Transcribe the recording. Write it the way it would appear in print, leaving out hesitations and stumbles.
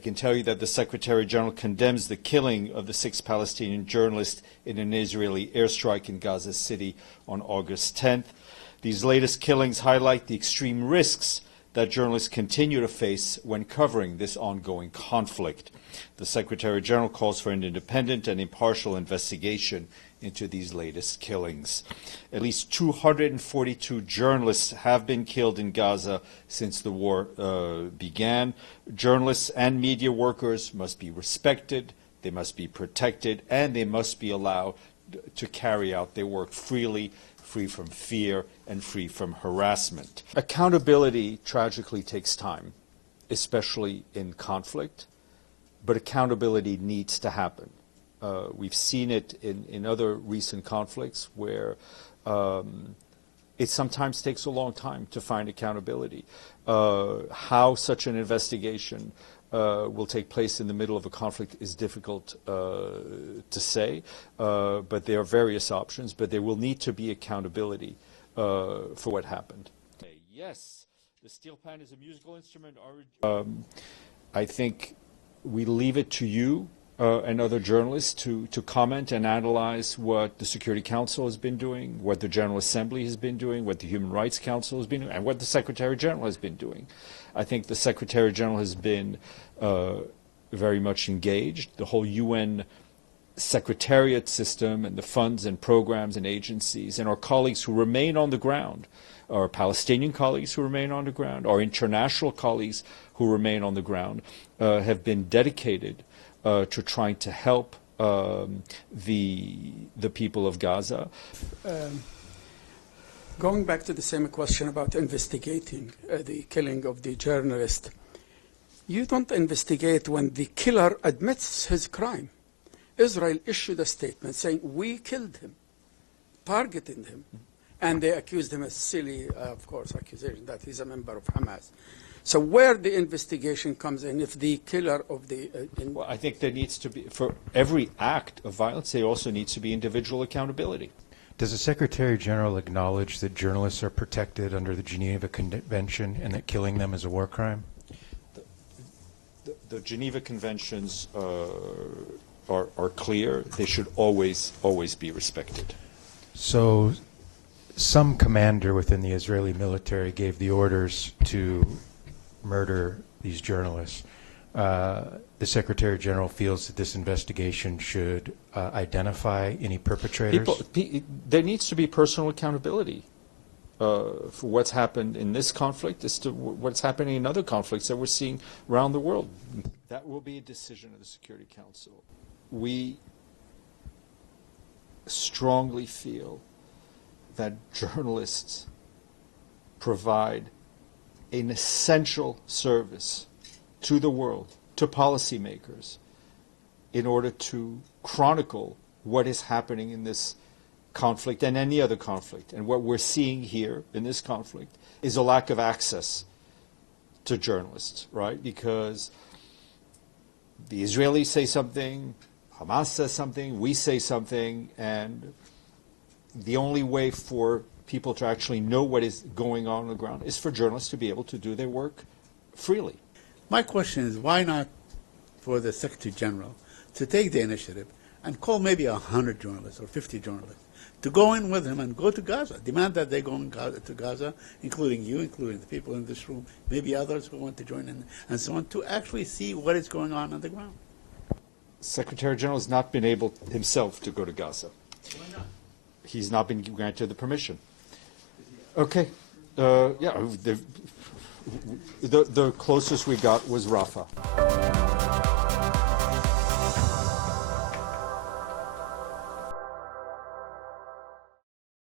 can tell you that the Secretary General condemns the killing of the 6 Palestinian journalists in an Israeli airstrike in Gaza City on August 10th. These latest killings highlight the extreme risks that journalists continue to face when covering this ongoing conflict. The Secretary General calls for an independent and impartial investigation into these latest killings. At least 242 journalists have been killed in Gaza since the war began. Journalists and media workers must be respected, they must be protected, and they must be allowed to carry out their work freely, free from fear and free from harassment. Accountability tragically takes time, especially in conflict, but accountability needs to happen. We've seen it in other recent conflicts where it sometimes takes a long time to find accountability. How such an investigation will take place in the middle of a conflict is difficult to say, but there are various options, but there will need to be accountability for what happened. Yes, the steel pan is a musical instrument. I think we leave it to you and other journalists to comment and analyze what the Security Council has been doing, what the General Assembly has been doing, what the Human Rights Council has been doing, and what the Secretary General has been doing. I think the Secretary General has been very much engaged. The whole UN Secretariat system and the funds and programs and agencies and our colleagues who remain on the ground, our Palestinian colleagues who remain on the ground, our international colleagues who remain on the ground, have been dedicated to trying to help the people of Gaza. Going back to the same question about investigating the killing of the journalist, you don't investigate when the killer admits his crime. Israel issued a statement saying, we killed him, targeting him, and they accused him of silly, of course, accusation that he's a member of Hamas. So where the investigation comes in, if the killer of the... Well, I think there needs to be, for every act of violence, there also needs to be individual accountability. Does the Secretary General acknowledge that journalists are protected under the Geneva Convention and that killing them is a war crime? The Geneva Conventions are clear. They should always be respected. So some commander within the Israeli military gave the orders to murder these journalists. The Secretary General feels that this investigation should identify any perpetrators? There needs to be personal accountability for what's happened in this conflict as to what's happening in other conflicts that we're seeing around the world. That will be a decision of the Security Council. We strongly feel that journalists provide an essential service to the world, to policymakers, in order to chronicle what is happening in this conflict and any other conflict. And what we're seeing here in this conflict is a lack of access to journalists, right? Because the Israelis say something, Hamas says something, we say something, and the only way for people to actually know what is going on the ground is for journalists to be able to do their work freely. My question is, why not for the Secretary General to take the initiative and call maybe 100 journalists or 50 journalists to go in with him and go to Gaza, demand that they go to Gaza, including you, including the people in this room, maybe others who want to join in, and so on, to actually see what is going on the ground? Secretary General has not been able himself to go to Gaza. Why not? He's not been granted the permission. Okay. Yeah, the closest we got was Rafah.